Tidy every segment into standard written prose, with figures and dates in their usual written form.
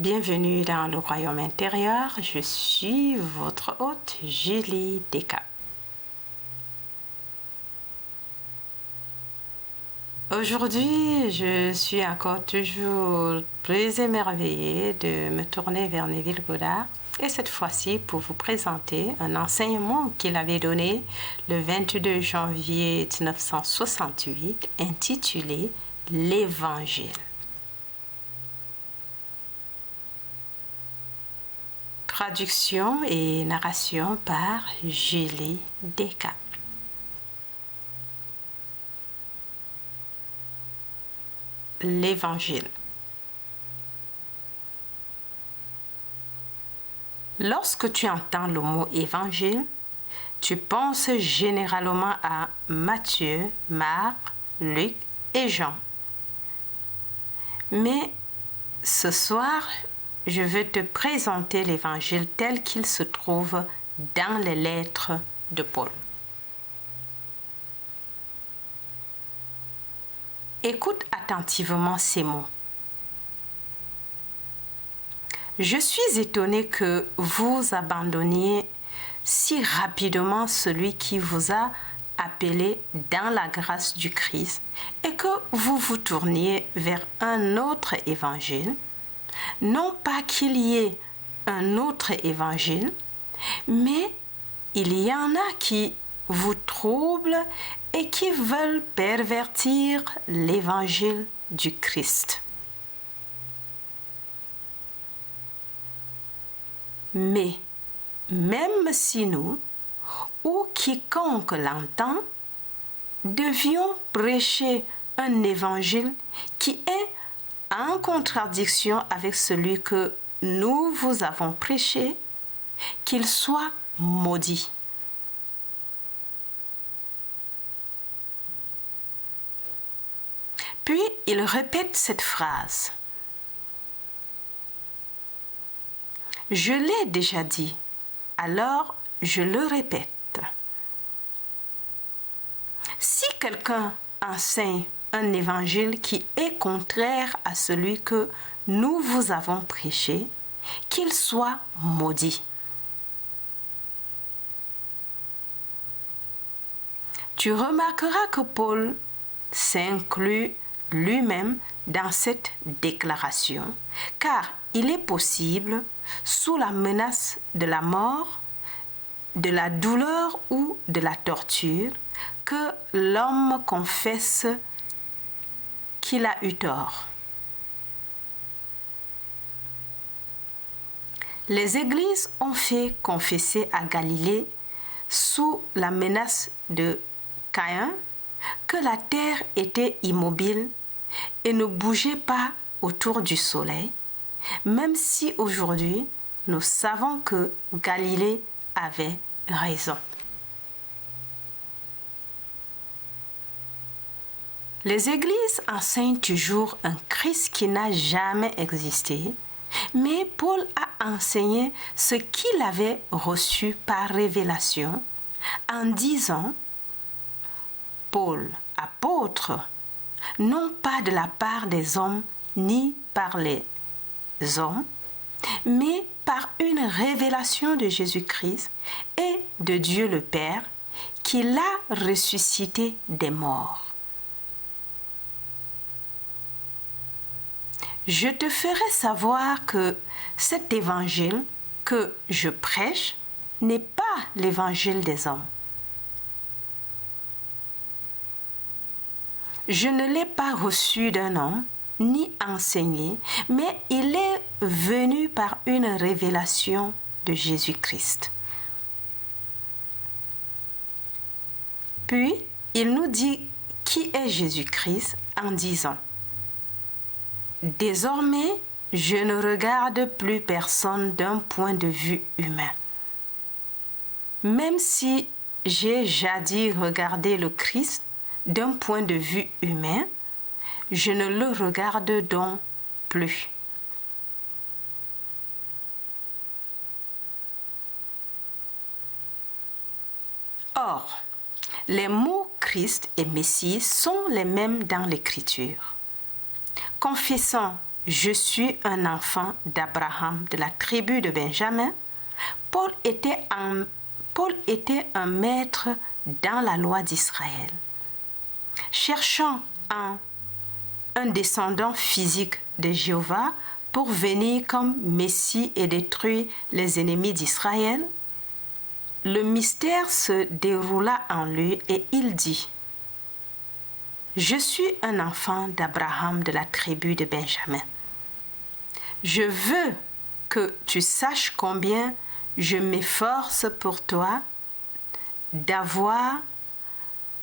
Bienvenue dans le royaume intérieur, je suis votre hôte Julie Descamps. Aujourd'hui, je suis encore toujours très émerveillée de me tourner vers Neville Goddard et cette fois-ci pour vous présenter un enseignement qu'il avait donné le 22 janvier 1968 intitulé « L'Évangile ». Traduction et narration par Julie Descamps. L'Évangile. Lorsque tu entends le mot évangile, tu penses généralement à Matthieu, Marc, Luc et Jean. Mais ce soir, je veux te présenter l'Évangile tel qu'il se trouve dans les lettres de Paul. Écoute attentivement ces mots. Je suis étonné que vous abandonniez si rapidement celui qui vous a appelé dans la grâce du Christ et que vous vous tourniez vers un autre évangile. Non pas qu'il y ait un autre évangile, mais il y en a qui vous troublent et qui veulent pervertir l'évangile du Christ. Mais même si nous, ou quiconque l'entend, devions prêcher un évangile qui est en contradiction avec celui que nous vous avons prêché, qu'il soit maudit. Puis il répète cette phrase. Je l'ai déjà dit, alors je le répète. Si quelqu'un enseigne un évangile qui est contraire à celui que nous vous avons prêché, qu'il soit maudit. Tu remarqueras que Paul s'inclut lui-même dans cette déclaration, car il est possible, sous la menace de la mort, de la douleur ou de la torture, que l'homme confesse qu'il a eu tort. Les églises ont fait confesser à Galilée, sous la menace de Caïn, que la terre était immobile et ne bougeait pas autour du soleil, même si aujourd'hui nous savons que Galilée avait raison. Les églises enseignent toujours un Christ qui n'a jamais existé, mais Paul a enseigné ce qu'il avait reçu par révélation en disant « Paul, apôtre, non pas de la part des hommes ni par les hommes, mais par une révélation de Jésus-Christ et de Dieu le Père, qui l'a ressuscité des morts. Je te ferai savoir que cet évangile que je prêche n'est pas l'évangile des hommes. Je ne l'ai pas reçu d'un homme, ni enseigné, mais il est venu par une révélation de Jésus-Christ. Puis, il nous dit qui est Jésus-Christ en disant « Désormais, je ne regarde plus personne d'un point de vue humain. Même si j'ai jadis regardé le Christ d'un point de vue humain, je ne le regarde donc plus. » Or, les mots Christ et Messie sont les mêmes dans l'Écriture. Confessons Je suis un enfant d'Abraham de la tribu de Benjamin. Paul était un maître dans la loi d'Israël. Cherchant un descendant physique de Jéhovah pour venir comme Messie et détruire les ennemis d'Israël, le mystère se déroula en lui et il dit: Je suis un enfant d'Abraham de la tribu de Benjamin. Je veux que tu saches combien je m'efforce pour toi d'avoir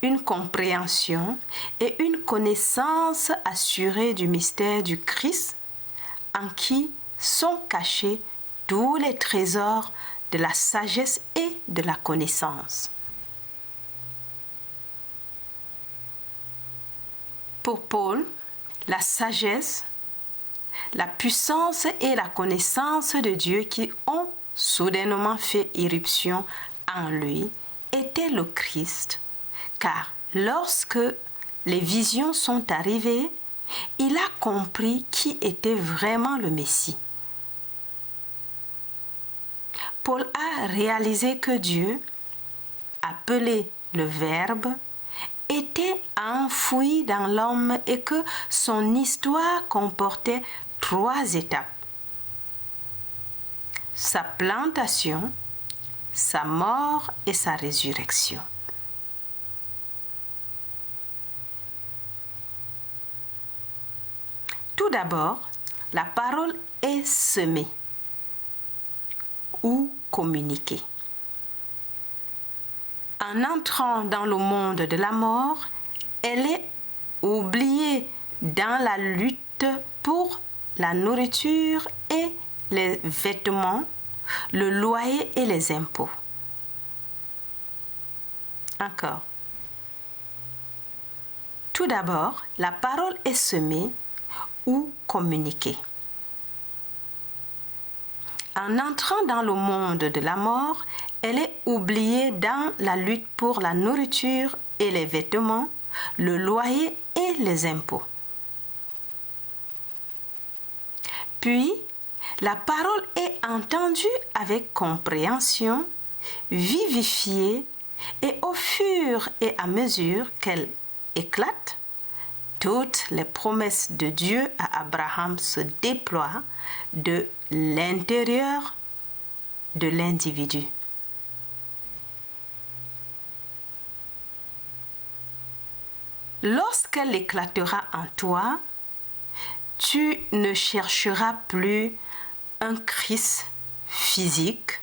une compréhension et une connaissance assurée du mystère du Christ, en qui sont cachés tous les trésors de la sagesse et de la connaissance. Pour Paul, la sagesse, la puissance et la connaissance de Dieu qui ont soudainement fait irruption en lui étaient le Christ, car lorsque les visions sont arrivées, il a compris qui était vraiment le Messie. Paul a réalisé que Dieu, appelé le Verbe, était enfoui dans l'homme et que son histoire comportait 3 étapes: sa plantation, sa mort et sa résurrection. Tout d'abord, la parole est semée ou communiquée. En entrant dans le monde de la mort, elle est oubliée dans la lutte pour la nourriture et les vêtements, le loyer et les impôts. Encore. Tout d'abord, la parole est semée ou communiquée. En entrant dans le monde de la mort, elle est oubliée dans la lutte pour la nourriture et les vêtements, le loyer et les impôts. Puis, la parole est entendue avec compréhension, vivifiée, et au fur et à mesure qu'elle éclate, toutes les promesses de Dieu à Abraham se déploient de l'intérieur de l'individu. Lorsqu'elle éclatera en toi, tu ne chercheras plus un Christ physique,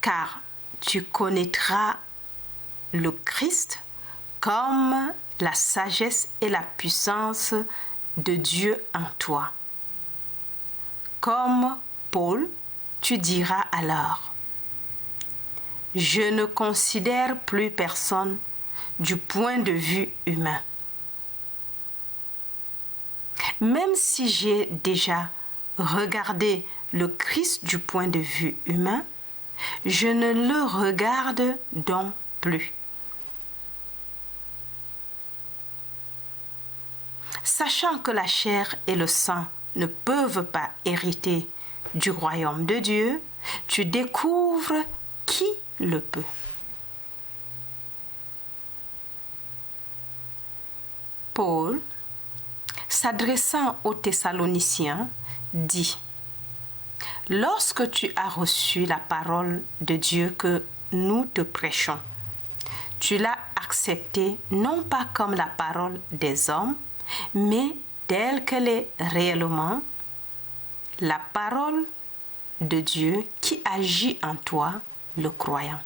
car tu connaîtras le Christ comme la sagesse et la puissance de Dieu en toi. Comme Paul, tu diras alors: Je ne considère plus personne du point de vue humain. Même si j'ai déjà regardé le Christ du point de vue humain, je ne le regarde donc plus. Sachant que la chair et le sang ne peuvent pas hériter du royaume de Dieu, tu découvres qui le peut. Paul, s'adressant aux Thessaloniciens, dit: Lorsque tu as reçu la parole de Dieu que nous te prêchons, tu l'as acceptée non pas comme la parole des hommes, mais telle qu'elle est réellement, la parole de Dieu qui agit en toi, le croyant.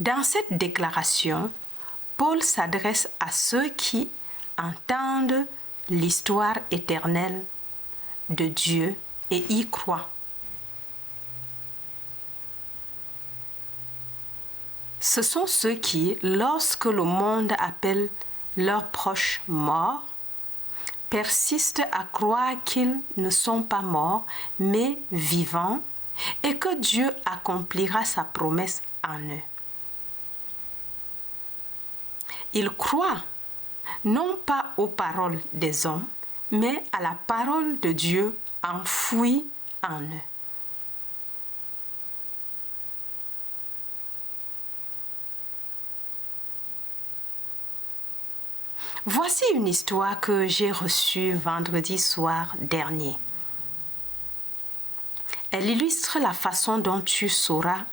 Dans cette déclaration, Paul s'adresse à ceux qui entendent l'histoire éternelle de Dieu et y croient. Ce sont ceux qui, lorsque le monde appelle leurs proches morts, persistent à croire qu'ils ne sont pas morts, mais vivants, et que Dieu accomplira sa promesse en eux. Ils croient non pas aux paroles des hommes, mais à la parole de Dieu enfouie en eux. Voici une histoire que j'ai reçue vendredi soir dernier. Elle illustre la façon dont tu sauras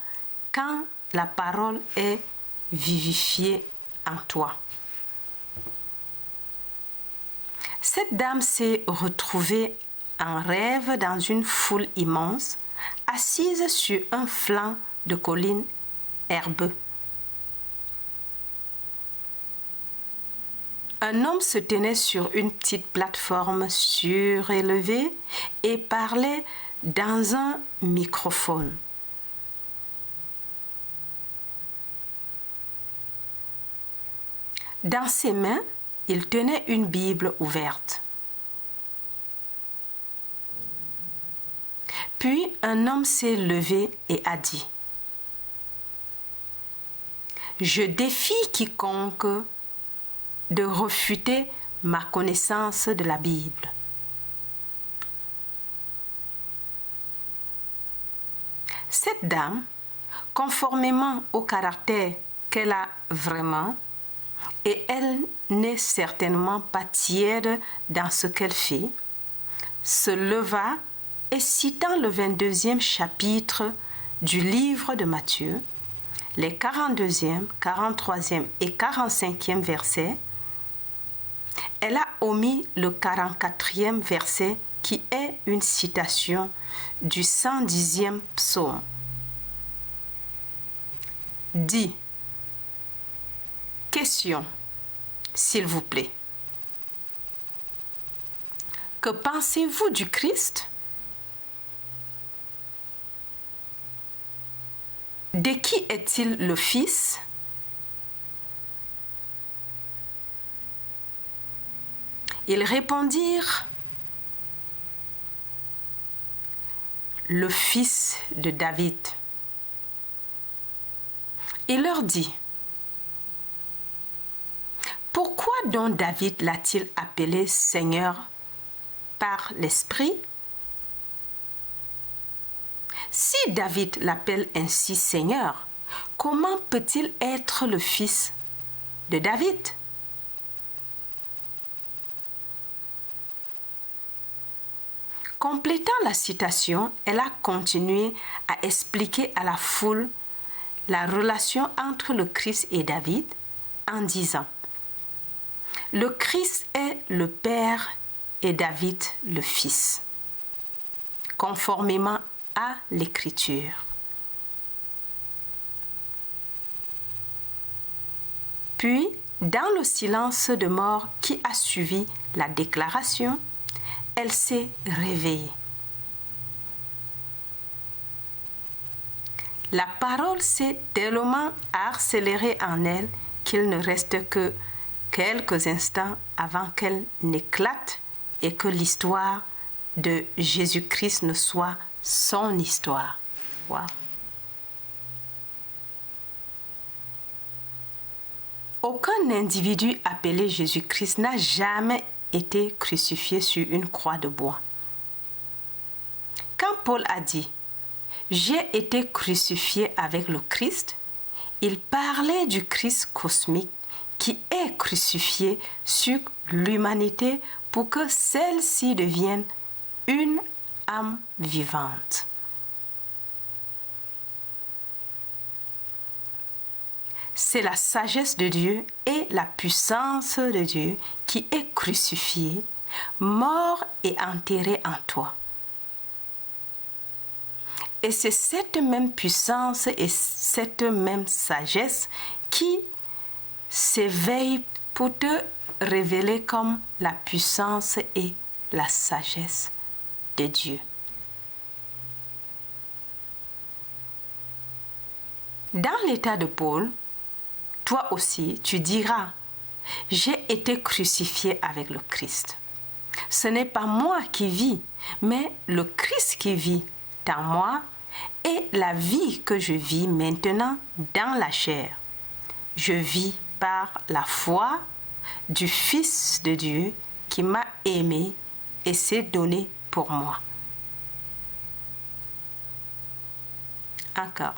quand la parole est vivifiée en toi. Cette dame s'est retrouvée en rêve dans une foule immense, assise sur un flanc de colline herbeux. Un homme se tenait sur une petite plateforme surélevée et parlait dans un microphone. Dans ses mains, il tenait une Bible ouverte. Puis un homme s'est levé et a dit : « Je défie quiconque de refuter ma connaissance de la Bible. » Cette dame, conformément au caractère qu'elle a vraiment, et elle n'est certainement pas tiède dans ce qu'elle fait, se leva et citant le 22e chapitre du livre de Matthieu, les 42e, 43e et 45e versets, elle a omis le 44e verset qui est une citation du 110e psaume. Dit: question, s'il vous plaît. Que pensez-vous du Christ? De qui est-il le Fils? Ils répondirent: le fils de David. Il leur dit: pourquoi donc David l'a-t-il appelé Seigneur par l'Esprit? Si David l'appelle ainsi Seigneur, comment peut-il être le fils de David? Complétant la citation, elle a continué à expliquer à la foule la relation entre le Christ et David en disant: le Christ est le Père et David le Fils, conformément à l'Écriture. Puis, dans le silence de mort qui a suivi la déclaration, elle s'est réveillée. La parole s'est tellement accélérée en elle qu'il ne reste que quelques instants avant qu'elle n'éclate et que l'histoire de Jésus-Christ ne soit son histoire. Wow. Aucun individu appelé Jésus-Christ n'a jamais été crucifié sur une croix de bois. Quand Paul a dit « J'ai été crucifié avec le Christ », il parlait du Christ cosmique qui est crucifié sur l'humanité pour que celle-ci devienne une âme vivante. C'est la sagesse de Dieu et la puissance de Dieu qui est crucifiée, mort et enterré en toi. Et c'est cette même puissance et cette même sagesse qui s'éveille pour te révéler comme la puissance et la sagesse de Dieu. Dans l'état de Paul, toi aussi, tu diras: j'ai été crucifié avec le Christ. Ce n'est pas moi qui vis, mais le Christ qui vit en moi, et la vie que je vis maintenant dans la chair. Je vis par la foi du Fils de Dieu qui m'a aimé et s'est donné pour moi. Encore.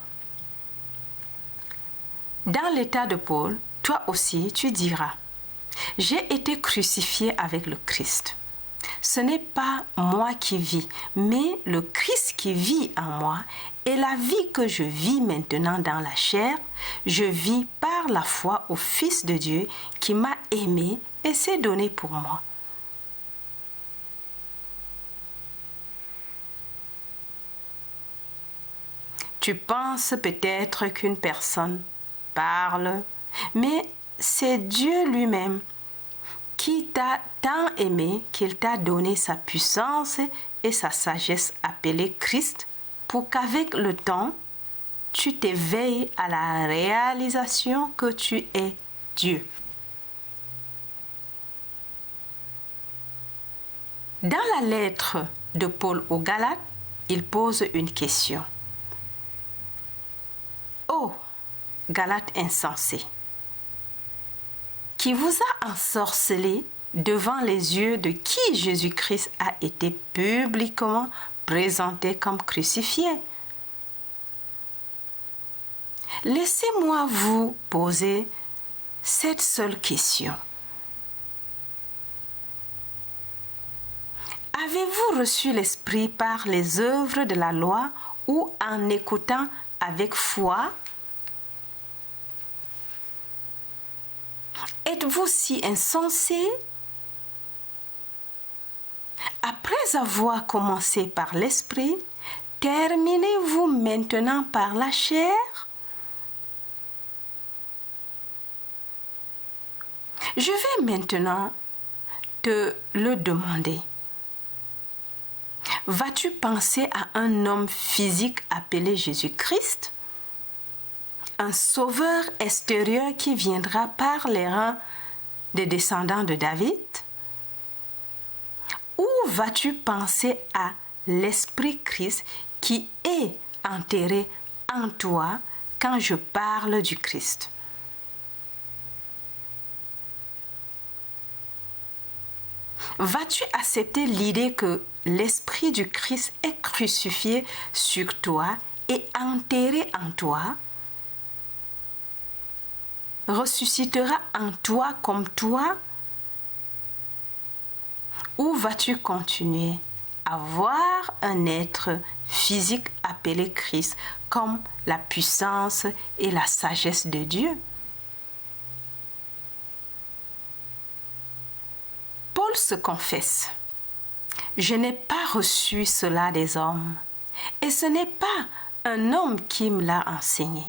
Dans l'état de Paul, toi aussi tu diras, j'ai été crucifié avec le Christ. Ce n'est pas moi qui vis, mais le Christ qui vit en moi, et la vie que je vis maintenant dans la chair, je vis par la foi au Fils de Dieu qui m'a aimé et s'est donné pour moi. Tu penses peut-être qu'une personne parle, mais c'est Dieu lui-même qui t'a tant aimé qu'il t'a donné sa puissance et sa sagesse appelée Christ pour qu'avec le temps, tu t'éveilles à la réalisation que tu es Dieu. Dans la lettre de Paul aux Galates, il pose une question. Ô Galates insensés, qui vous a ensorcelé devant les yeux de qui Jésus-Christ a été publiquement présenté comme crucifié. Laissez-moi vous poser cette seule question. Avez-vous reçu l'Esprit par les œuvres de la loi ou en écoutant avec foi? Êtes-vous si insensé? Après avoir commencé par l'Esprit, terminez-vous maintenant par la chair? Je vais maintenant te le demander. Vas-tu penser à un homme physique appelé Jésus-Christ? Un sauveur extérieur qui viendra par les rangs des descendants de David? Ou vas-tu penser à l'Esprit Christ qui est enterré en toi quand je parle du Christ? Vas-tu accepter l'idée que l'Esprit du Christ est crucifié sur toi et enterré en toi? Ressuscitera en toi comme toi? Ou vas-tu continuer à voir un être physique appelé Christ comme la puissance et la sagesse de Dieu? Paul se confesse. Je n'ai pas reçu cela des hommes, et ce n'est pas un homme qui me l'a enseigné.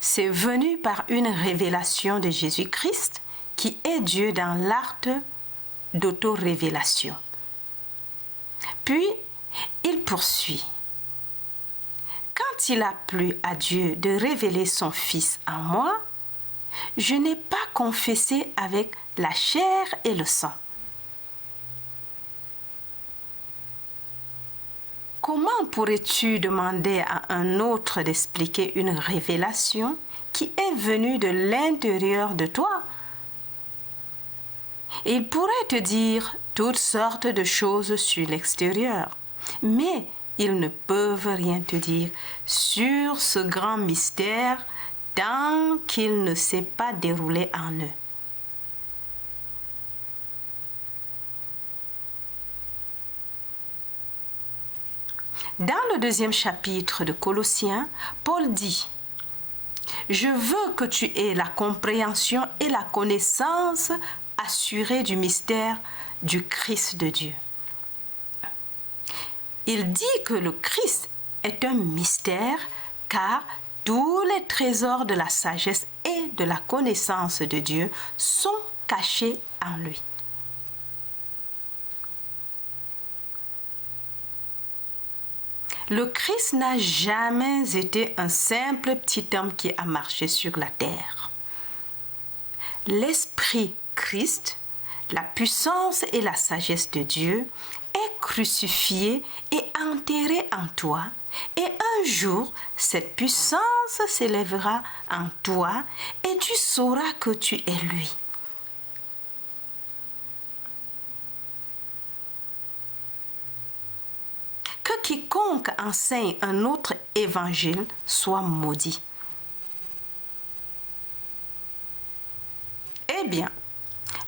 C'est venu par une révélation de Jésus-Christ qui est Dieu dans l'acte d'auto-révélation. Puis, il poursuit. Quand il a plu à Dieu de révéler son Fils en moi, je n'ai pas confessé avec la chair et le sang. Comment pourrais-tu demander à un autre d'expliquer une révélation qui est venue de l'intérieur de toi? Il pourrait te dire toutes sortes de choses sur l'extérieur, mais ils ne peuvent rien te dire sur ce grand mystère tant qu'il ne s'est pas déroulé en eux. Dans le 2e chapitre de Colossiens, Paul dit « Je veux que tu aies la compréhension et la connaissance assurée du mystère du Christ de Dieu. » Il dit que le Christ est un mystère car tous les trésors de la sagesse et de la connaissance de Dieu sont cachés en lui. Le Christ n'a jamais été un simple petit homme qui a marché sur la terre. L'Esprit Christ, la puissance et la sagesse de Dieu, est crucifié et enterré en toi, et un jour, cette puissance s'élèvera en toi et tu sauras que tu es lui. Que quiconque enseigne un autre évangile soit maudit. Eh bien,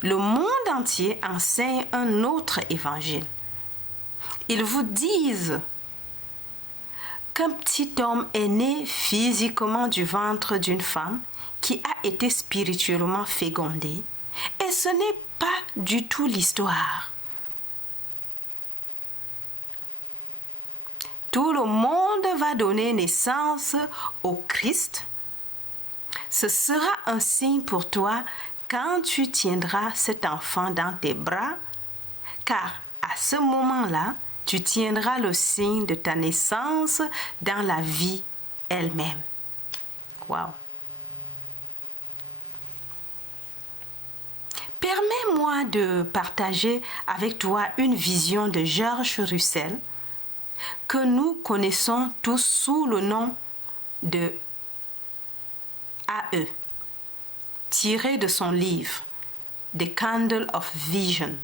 le monde entier enseigne un autre évangile. Ils vous disent qu'un petit homme est né physiquement du ventre d'une femme qui a été spirituellement fécondée, et ce n'est pas du tout l'histoire. Tout le monde va donner naissance au Christ. Ce sera un signe pour toi quand tu tiendras cet enfant dans tes bras, car à ce moment-là, tu tiendras le signe de ta naissance dans la vie elle-même. Wow! Permets-moi de partager avec toi une vision de George Russell que nous connaissons tous sous le nom de AE, tiré de son livre The Candle of Vision,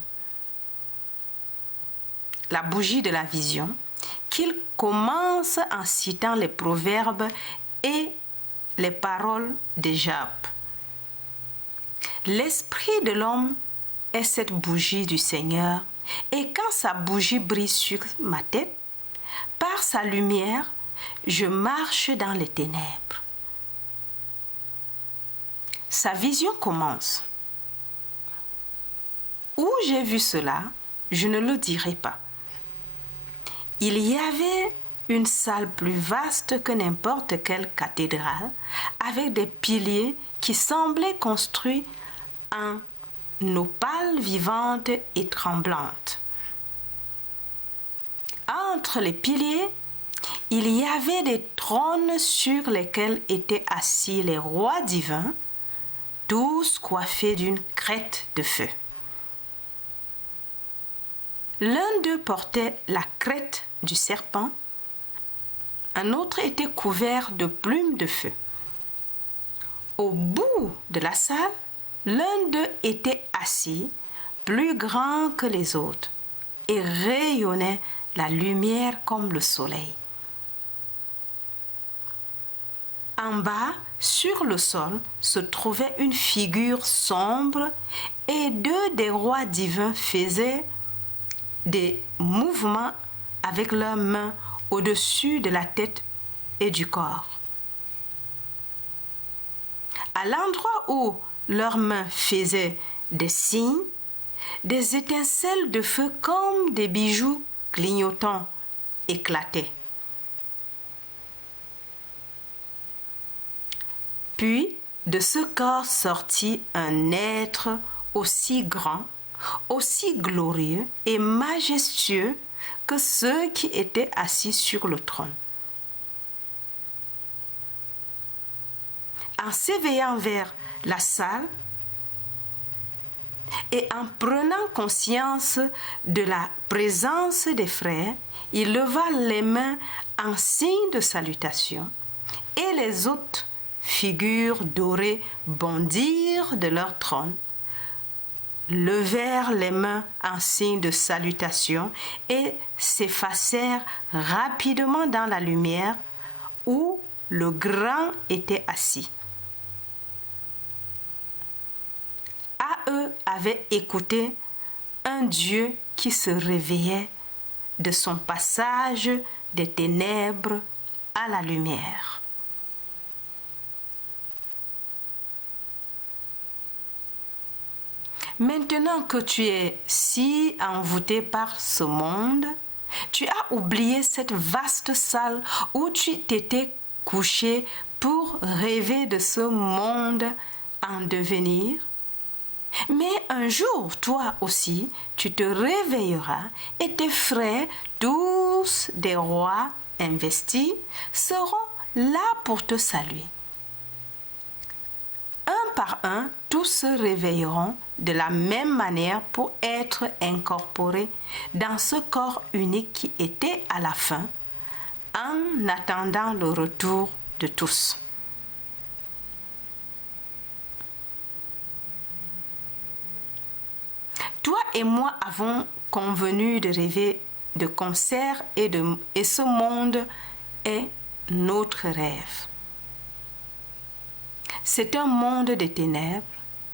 la bougie de la vision, qu'il commence en citant les proverbes et les paroles de Job. L'esprit de l'homme est cette bougie du Seigneur, et quand sa bougie brille sur ma tête, par sa lumière, je marche dans les ténèbres. Sa vision commence. Où j'ai vu cela, je ne le dirai pas. Il y avait une salle plus vaste que n'importe quelle cathédrale, avec des piliers qui semblaient construits en opale vivante et tremblante. Entre les piliers, il y avait des trônes sur lesquels étaient assis les rois divins, tous coiffés d'une crête de feu. L'un d'eux portait la crête du serpent, un autre était couvert de plumes de feu. Au bout de la salle, l'un d'eux était assis, plus grand que les autres, et rayonnait la lumière comme le soleil. En bas, sur le sol, se trouvait une figure sombre et deux des rois divins faisaient des mouvements avec leurs mains au-dessus de la tête et du corps. À l'endroit où leurs mains faisaient des signes, des étincelles de feu comme des bijoux clignotants éclataient. Puis, de ce corps sortit un être aussi grand, aussi glorieux et majestueux que ceux qui étaient assis sur le trône. En s'éveillant vers la salle et en prenant conscience de la présence des frères, il leva les mains en signe de salutation et les autres figures dorées bondirent de leur trône, levèrent les mains en signe de salutation et s'effacèrent rapidement dans la lumière où le grand était assis. Eux avaient écouté un Dieu qui se réveillait de son passage des ténèbres à la lumière. Maintenant que tu es si envoûté par ce monde, tu as oublié cette vaste salle où tu t'étais couché pour rêver de ce monde en devenir. Mais un jour, toi aussi, tu te réveilleras et tes frères, tous des rois investis, seront là pour te saluer. Un par par un, tous se réveilleront de la même manière pour être incorporés dans ce corps unique qui était à la fin, en attendant le retour de tous. Toi et moi avons convenu de rêver de concert et ce monde est notre rêve. C'est un monde de ténèbres,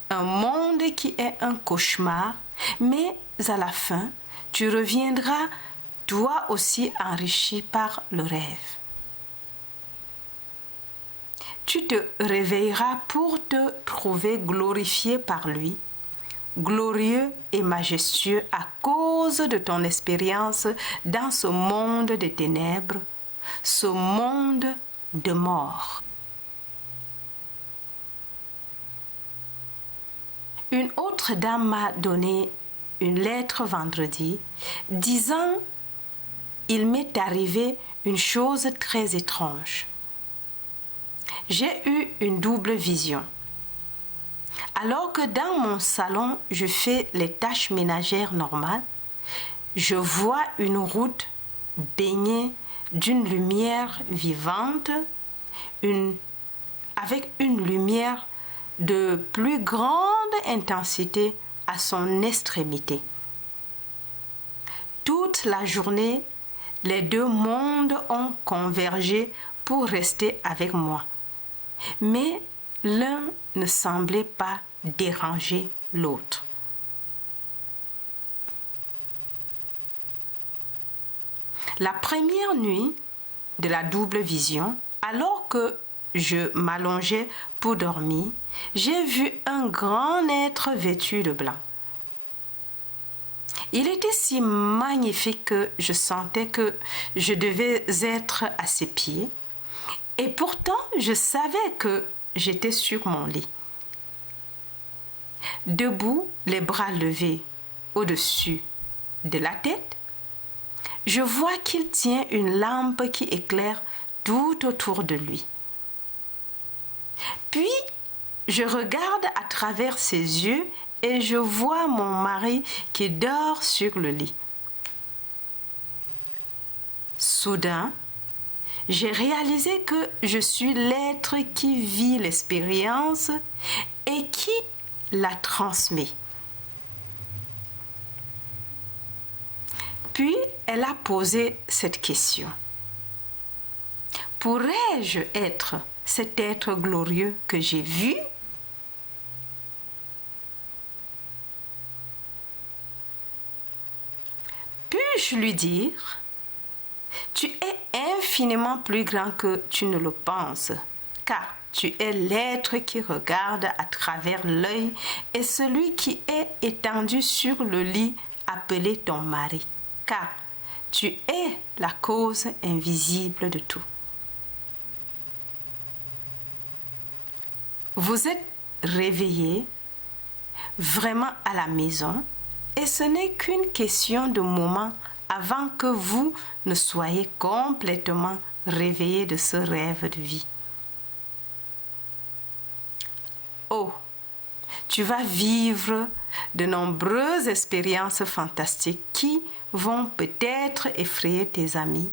un monde qui est un cauchemar, mais à la fin, tu reviendras toi aussi enrichi par le rêve. Tu te réveilleras pour te trouver glorifié par lui, glorieux et majestueux à cause de ton expérience dans ce monde de ténèbres, ce monde de mort. Une autre dame m'a donné une lettre vendredi disant « Il m'est arrivé une chose très étrange. J'ai eu une double vision. Alors que dans mon salon, je fais les tâches ménagères normales, je vois une route baignée d'une lumière vivante, avec une lumière de plus grande intensité à son extrémité. Toute la journée, les deux mondes ont convergé pour rester avec moi. Mais l'un ne semblait pas déranger l'autre. La première nuit de la double vision, alors que je m'allongeais pour dormir, j'ai vu un grand être vêtu de blanc. Il était si magnifique que je sentais que je devais être à ses pieds, et pourtant je savais que j'étais sur mon lit. Debout, les bras levés au-dessus de la tête, je vois qu'il tient une lampe qui éclaire tout autour de lui. Puis, je regarde à travers ses yeux et je vois mon mari qui dort sur le lit. Soudain, j'ai réalisé que je suis l'être qui vit l'expérience et qui la transmet. Puis, elle a posé cette question. Pourrais-je être cet être glorieux que j'ai vu? Puis-je lui dire, tu es infiniment plus grand que tu ne le penses, car tu es l'être qui regarde à travers l'œil et celui qui est étendu sur le lit appelé ton mari, car tu es la cause invisible de tout. Vous êtes réveillé vraiment à la maison et ce n'est qu'une question de moment avant que vous ne soyez complètement réveillé de ce rêve de vie. Oh, tu vas vivre de nombreuses expériences fantastiques qui vont peut-être effrayer tes amis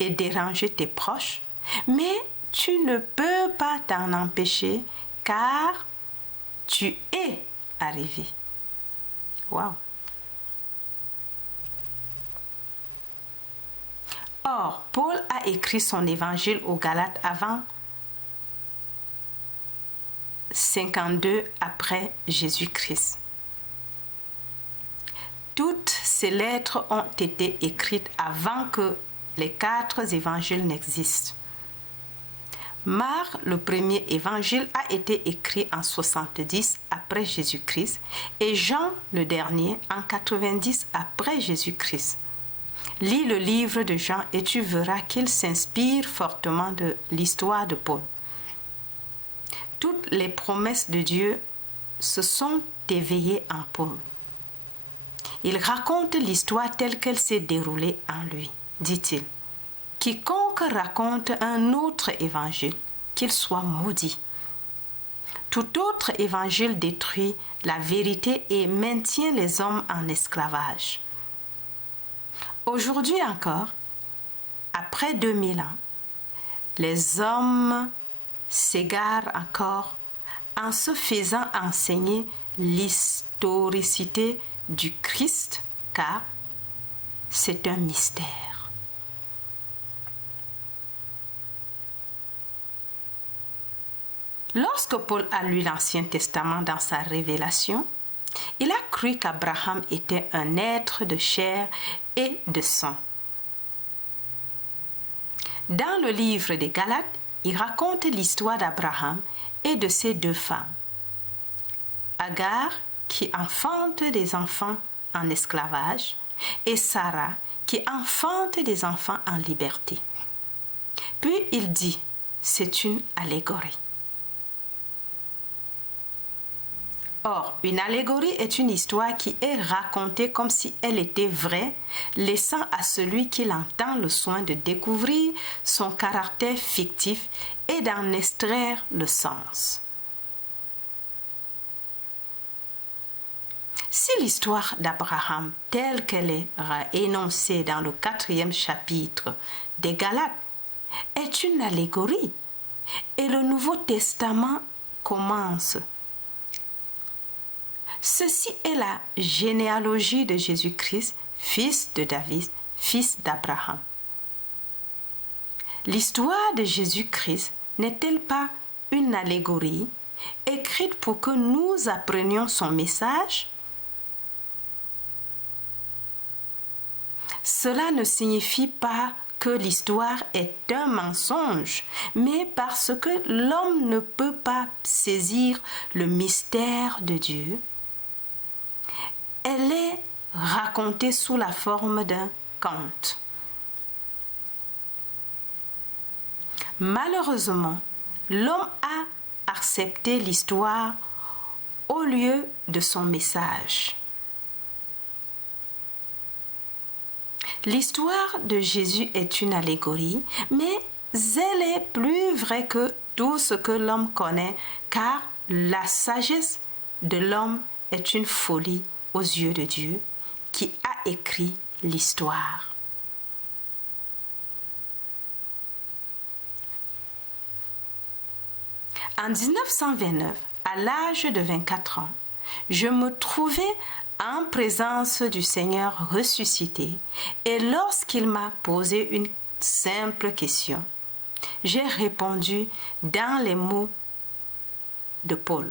et déranger tes proches, mais tu ne peux pas t'en empêcher car tu es arrivé. Wow! Or, Paul a écrit son évangile aux Galates avant 52 après Jésus-Christ. Toutes ces lettres ont été écrites avant que les 4 évangiles n'existent. Marc, le premier évangile, a été écrit en 70 après Jésus-Christ et Jean, le dernier, en 90 après Jésus-Christ. Lis le livre de Jean et tu verras qu'il s'inspire fortement de l'histoire de Paul. Toutes les promesses de Dieu se sont éveillées en Paul. Il raconte l'histoire telle qu'elle s'est déroulée en lui, dit-il. Quiconque raconte un autre évangile, qu'il soit maudit. Tout autre évangile détruit la vérité et maintient les hommes en esclavage. Aujourd'hui encore, après 2000 ans, les hommes s'égarent encore en se faisant enseigner l'historicité du Christ, car c'est un mystère. Lorsque Paul a lu l'Ancien Testament dans sa révélation, il a cru qu'Abraham était un être de chair et de sang. Dans le livre des Galates, il raconte l'histoire d'Abraham et de ses deux femmes. Agar, qui enfante des enfants en esclavage, et Sarah, qui enfante des enfants en liberté. Puis il dit, c'est une allégorie. Or, une allégorie est une histoire qui est racontée comme si elle était vraie, laissant à celui qui l'entend le soin de découvrir son caractère fictif et d'en extraire le sens. Si l'histoire d'Abraham, telle qu'elle est énoncée dans le 4e chapitre des Galates, est une allégorie, et le Nouveau Testament commence. Ceci est la généalogie de Jésus-Christ, fils de David, fils d'Abraham. L'histoire de Jésus-Christ n'est-elle pas une allégorie écrite pour que nous apprenions son message? Cela ne signifie pas que l'histoire est un mensonge, mais parce que l'homme ne peut pas saisir le mystère de Dieu. Elle est racontée sous la forme d'un conte. Malheureusement, l'homme a accepté l'histoire au lieu de son message. L'histoire de Jésus est une allégorie, mais elle est plus vraie que tout ce que l'homme connaît, car la sagesse de l'homme est une folie aux yeux de Dieu qui a écrit l'histoire. En 1929, à l'âge de 24 ans, je me trouvais en présence du Seigneur ressuscité et lorsqu'il m'a posé une simple question, j'ai répondu dans les mots de Paul.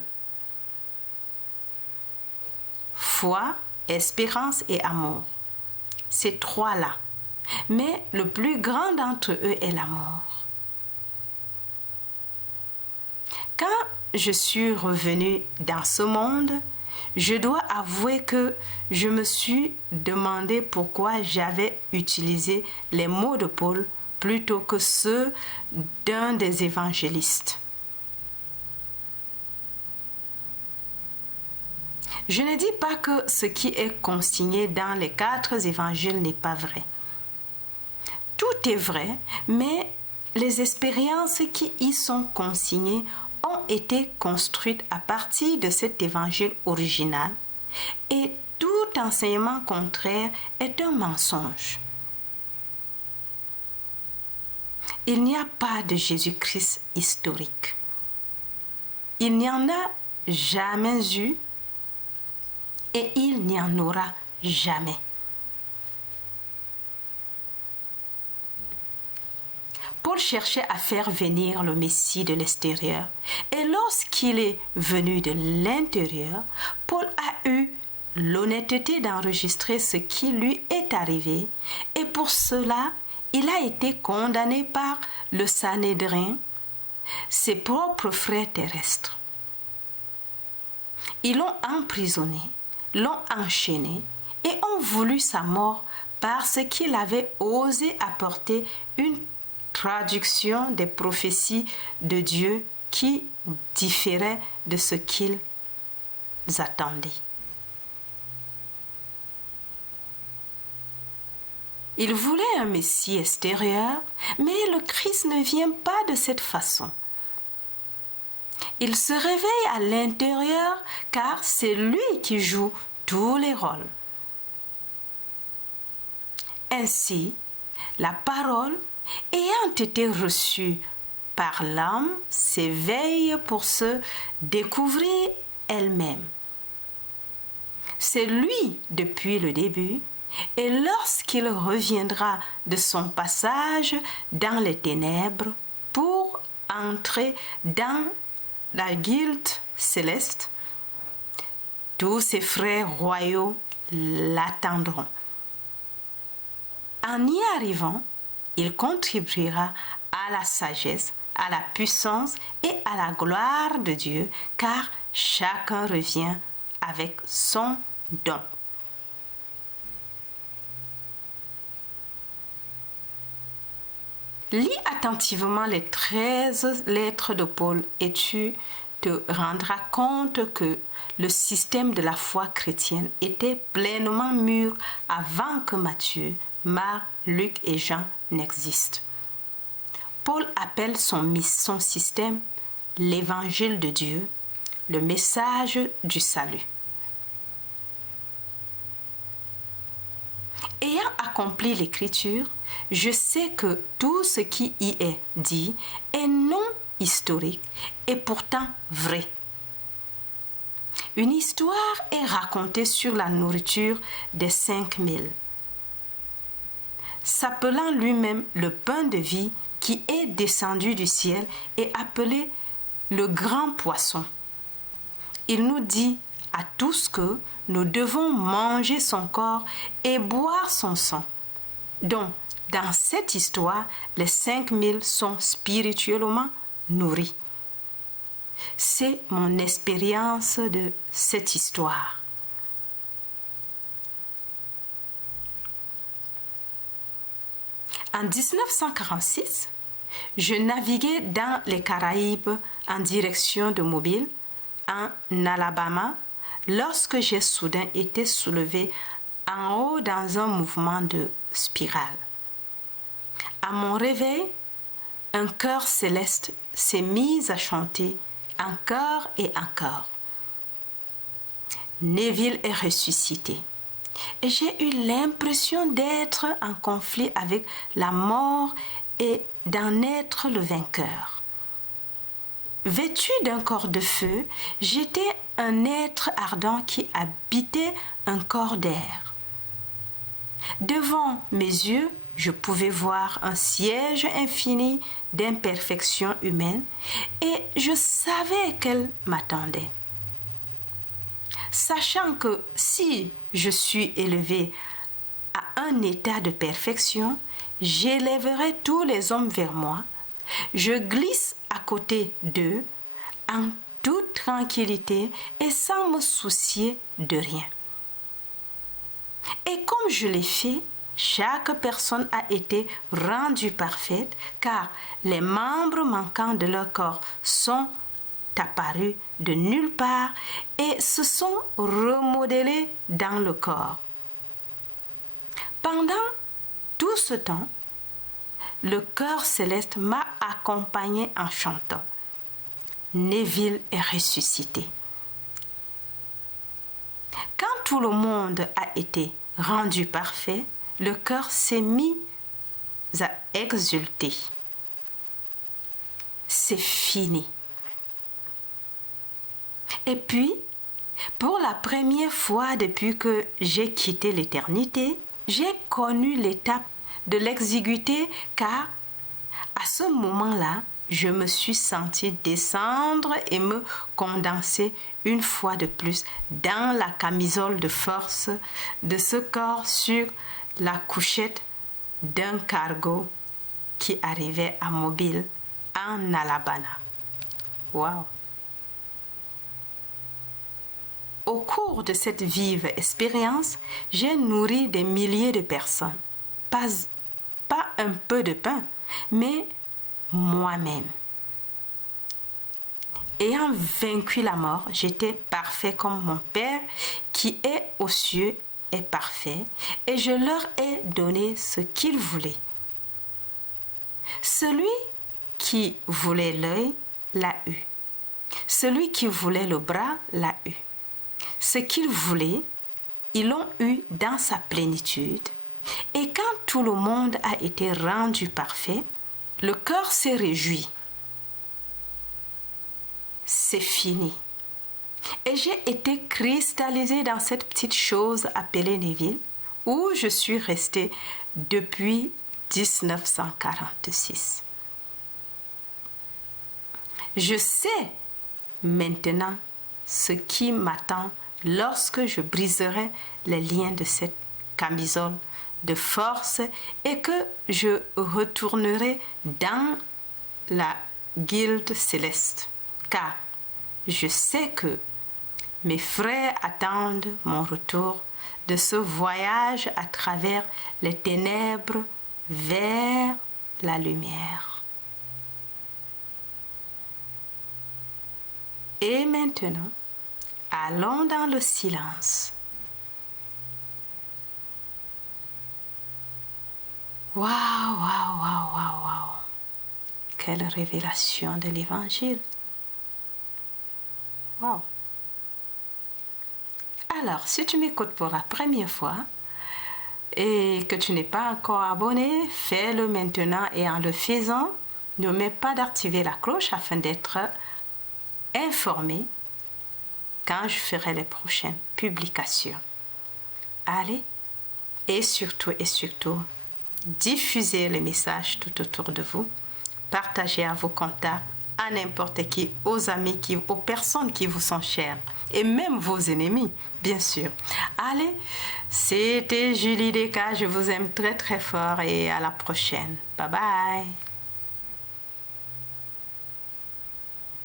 Foi, espérance et amour. Ces trois-là. Mais le plus grand d'entre eux est l'amour. Quand je suis revenue dans ce monde, je dois avouer que je me suis demandé pourquoi j'avais utilisé les mots de Paul plutôt que ceux d'un des évangélistes. Je ne dis pas que ce qui est consigné dans les 4 évangiles n'est pas vrai. Tout est vrai, mais les expériences qui y sont consignées ont été construites à partir de cet évangile original et tout enseignement contraire est un mensonge. Il n'y a pas de Jésus-Christ historique. Il n'y en a jamais eu et il n'y en aura jamais. Paul cherchait à faire venir le Messie de l'extérieur. Et lorsqu'il est venu de l'intérieur, Paul a eu l'honnêteté d'enregistrer ce qui lui est arrivé. Et pour cela, il a été condamné par le Sanhédrin, ses propres frères terrestres. Ils l'ont emprisonné, l'ont enchaîné et ont voulu sa mort parce qu'il avait osé apporter une traduction des prophéties de Dieu qui différait de ce qu'ils attendaient. Ils voulaient un Messie extérieur, mais le Christ ne vient pas de cette façon. Il se réveille à l'intérieur car c'est lui qui joue tous les rôles. Ainsi, la parole, ayant été reçue par l'âme, s'éveille pour se découvrir elle-même. C'est lui depuis le début, et lorsqu'il reviendra de son passage dans les ténèbres pour entrer dans la guilde céleste, tous ses frères royaux l'attendront. En y arrivant, il contribuera à la sagesse, à la puissance et à la gloire de Dieu, car chacun revient avec son don. Lis attentivement les 13 lettres de Paul et tu te rendras compte que le système de la foi chrétienne était pleinement mûr avant que Matthieu, Marc, Luc et Jean n'existent. Paul appelle son système l'évangile de Dieu, le message du salut. Ayant accompli l'écriture, je sais que tout ce qui y est dit est non historique et pourtant vrai. Une histoire est racontée sur la nourriture des 5000, s'appelant lui-même le pain de vie qui est descendu du ciel et appelé le grand poisson. Il nous dit à tous que nous devons manger son corps et boire son sang. Donc, dans cette histoire, les 5000 sont spirituellement nourris. C'est mon expérience de cette histoire. En 1946, je naviguais dans les Caraïbes en direction de Mobile, en Alabama, lorsque j'ai soudain été soulevé en haut dans un mouvement de spirale. À mon réveil, un chœur céleste s'est mis à chanter encore et encore. Neville est ressuscité. Et j'ai eu l'impression d'être en conflit avec la mort et d'en être le vainqueur. Vêtu d'un corps de feu, j'étais un être ardent qui habitait un corps d'air. Devant mes yeux, je pouvais voir un siège infini d'imperfections humaines et je savais qu'elles m'attendaient. Sachant que si je suis élevé à un état de perfection, j'élèverai tous les hommes vers moi, je glisse à côté d'eux en toute tranquillité et sans me soucier de rien. Et comme je l'ai fait, chaque personne a été rendue parfaite car les membres manquants de leur corps sont apparus de nulle part et se sont remodelés dans le corps. Pendant tout ce temps, le chœur céleste m'a accompagné en chantant. Neville est ressuscité. Quand tout le monde a été rendu parfait, le chœur s'est mis à exulter. C'est fini. Et puis, pour la première fois depuis que j'ai quitté l'éternité, j'ai connu l'étape de l'exiguïté car à ce moment-là, je me suis sentie descendre et me condenser une fois de plus dans la camisole de force de ce corps sur la couchette d'un cargo qui arrivait à Mobile, en Alabama. Wow! Au cours de cette vive expérience, j'ai nourri des milliers de personnes. Pas un peu de pain, mais moi-même. Ayant vaincu la mort, j'étais parfait comme mon Père qui est aux cieux est parfait, et je leur ai donné ce qu'ils voulaient. Celui qui voulait l'œil l'a eu. Celui qui voulait le bras l'a eu. Ce qu'il voulait, ils l'ont eu dans sa plénitude. Et quand tout le monde a été rendu parfait, le cœur s'est réjoui. C'est fini. Et j'ai été cristallisée dans cette petite chose appelée Neville, où je suis restée depuis 1946. Je sais maintenant ce qui m'attend lorsque je briserai les liens de cette camisole de force et que je retournerai dans la guilde céleste. Car je sais que mes frères attendent mon retour de ce voyage à travers les ténèbres vers la lumière. Et maintenant, allons dans le silence. Waouh, waouh, waouh, waouh, waouh. Quelle révélation de l'Évangile. Waouh. Alors, si tu m'écoutes pour la première fois et que tu n'es pas encore abonné, fais-le maintenant et en le faisant, n'oublie pas d'activer la cloche afin d'être informé quand je ferai les prochaines publications. Allez, et surtout, diffusez les messages tout autour de vous. Partagez à vos contacts, à n'importe qui, aux amis, aux personnes qui vous sont chères. Et même vos ennemis, bien sûr. Allez, c'était Julie Deka. Je vous aime très très fort et à la prochaine. Bye bye.